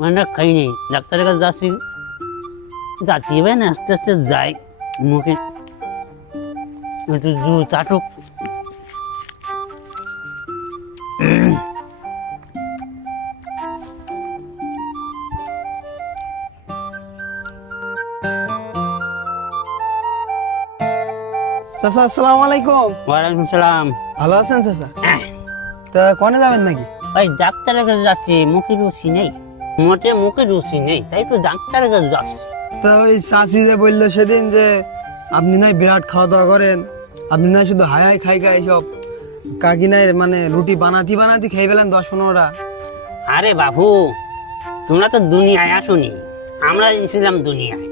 মানে খাইনি, ডাক্তারের কাছে যাচ্ছি, যাচ্ছি না আস্তে আস্তে যাই, মুখে একটু জুস চাটুক। চাচা আসসালামু আলাইকুম। ওয়ালাইকুম সালাম। ভালো আছেন চাচা? তা কোনে যাবেন নাকি? ওই ডাক্তারের কাছে যাচ্ছি, মুখে রুচি নেই, মোটে মুখে রুচি নেই, তাই তো ডাক্তারের কাছে যাচ্ছি। তা ওই চাচি যে বললো সেদিন যে আপনি নাই বিরাট খাওয়া দাওয়া করেন, আপনি নাই শুধু হাই হাই খাই খাই সব কাকি নাই মানে রুটি বানাতে খেয়ে ফেলেন 10-15টা। আরে বাবু, তোমরা তো দুনিয়ায় আসোনি, আমরা ছিলাম দুনিয়ায়,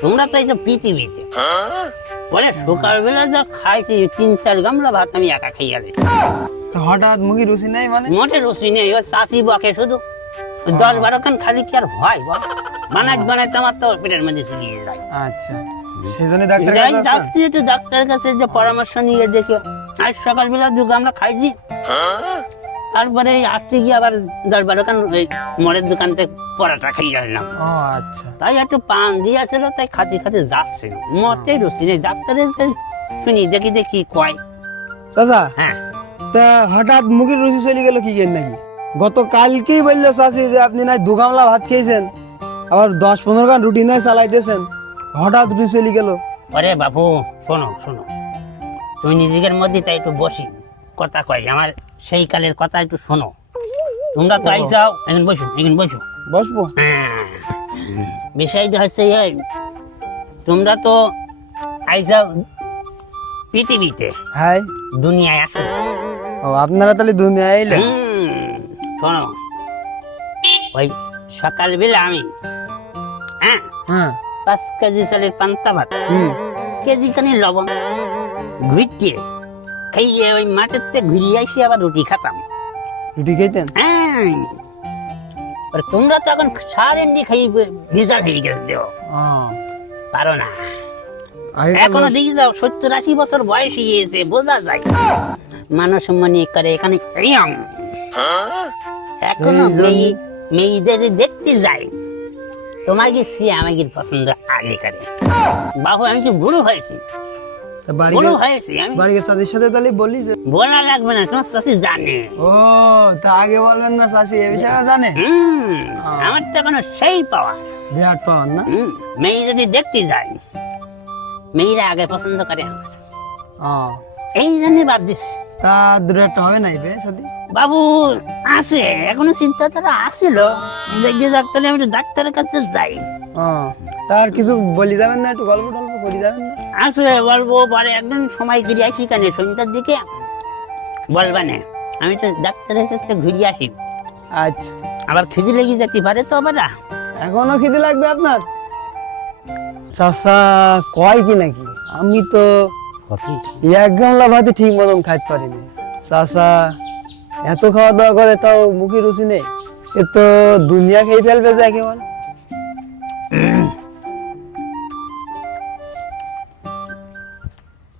তোমরা তো এই যে পৃথিবীতে। বলে সকালবেলা যা খাইছি 3-4 গামলা ভাত আমি একা খাই গেলে। তা হঠাৎ মুখে রুচি নেই মানে? মোটে রুচি নেই, ওই চাষি বকে শুধু 10-12 খান খালি কি আর হয় বল? বানাইতে আমার তো পেটের মধ্যে চলিয়ে যায়। আচ্ছা, সেই জন্য ডাক্তার কাছে যাচ্ছেন? যাচ্ছি একটু ডাক্তারের কাছে, যে পরামর্শ নিয়ে দেখে। আজ সকালবেলা 2 গামলা খাইছি, তারপরে আসতে গিয়ে আবার 10-12 খান ওই মরের দোকান থেকে পরাটা খাইয়ে আসলাম। ও আচ্ছা, তাই একটু পান দিয়েছিল, তাই খাতে যাচ্ছে, মতে রুচি নেই। ডাক্তারের কাছে শুনি দেখি কয়। চাচা হ্যাঁ, তা হঠাৎ মুখের রুচি চলে গেল কি কেন নাকি? গত কালকেই বললো চাচি যে আপনি নাই 2 গামলা ভাত খেয়েছেন, আবার 10-15 খান রুটি নাই চালাইতেছেন, হঠাৎ রুচি চলে গেল। আরে বাবু শোনো, তুমি নিজেদের মধ্যে তাই একটু বসি কথা কয়, আমার সেই কালের কথা একটু শোনো। তোমরা তো আই যাও, এখন বসো। বসবো? হ্যাঁ, বিষয়টা হচ্ছে এই, তোমরা তো আই যাও পৃথিবীতে, হ্যাঁ। দুনিয়ায় আসো। ও আপনারা তাহলে দুনিয়ায় এলেন? শোনো, ওই সকালবেলা আমি হ্যাঁ হ্যাঁ। 5 কেজি চালের পান্তা ভাত, কেজি খানি লবণ ঘুরিয়ে খাইয়ে ওই মাঠের থেকে ঘুরিয়ে আসি, আবার রুটি খেতাম। রুটি খেতেন? হ্যাঁ, তোমরা তো এখন সারেননি খাই ভিজা হয়ে গেছে, দেও পারো না। এখনো দেখি যাও 70-80 বছর বয়স হয়েছে, বোঝা যায় মানুষ মনে করে এখানে। এখনো মেয়েদের দেখতে যাই, তোমাকে সে আমাকে পছন্দ আগে করে। বাবু আমি কি বুড়ো হয়েছি? আমি বাড়ির চাচির সাথে তাহলে বলি যে বলা লাগবে না, তোমার চাষি জানে। ও তা আগে বলবেন না, চাচি এ বিষয়ে জানে? আমার তো এখনো সেই পাওয়া, বিরাট পাওয়ার না? মেয়ে যদি দেখতে যায়, মেয়েরা আগে পছন্দ করে আমার, এই জন্য বাদ দিস। তা দূরে একটা হবে নাই বে সাথে? বাবু আছে, এখনো চিন্তা তারা আসিল, দেখে যাক, তাহলে আমি ডাক্তারের কাছে যাই। তার কিছু বলি যাবেন না, একটু গল্প টল্প করি যাবেন না? আছে, বলবো পরে একদিন সময় ঘুরে আসি, কেন সন্ধ্যার দিকে বলবা না, আমি তো ডাক্তারের কাছে ঘুরে আসি। আচ্ছা, আবার খিদে লেগে যেতে পারে তো আবার। এখনো খিদে লাগবে আপনার? চাচা কয় কি নাকি, আমি তো 1 গামলা ভাতে ঠিক মতন খাইতে পারিনি। চাচা এত খাওয়া দাওয়া করে তাও মুখে রুচি নেই, এ তো দুনিয়া খেয়ে ফেলবে যে একেবারে।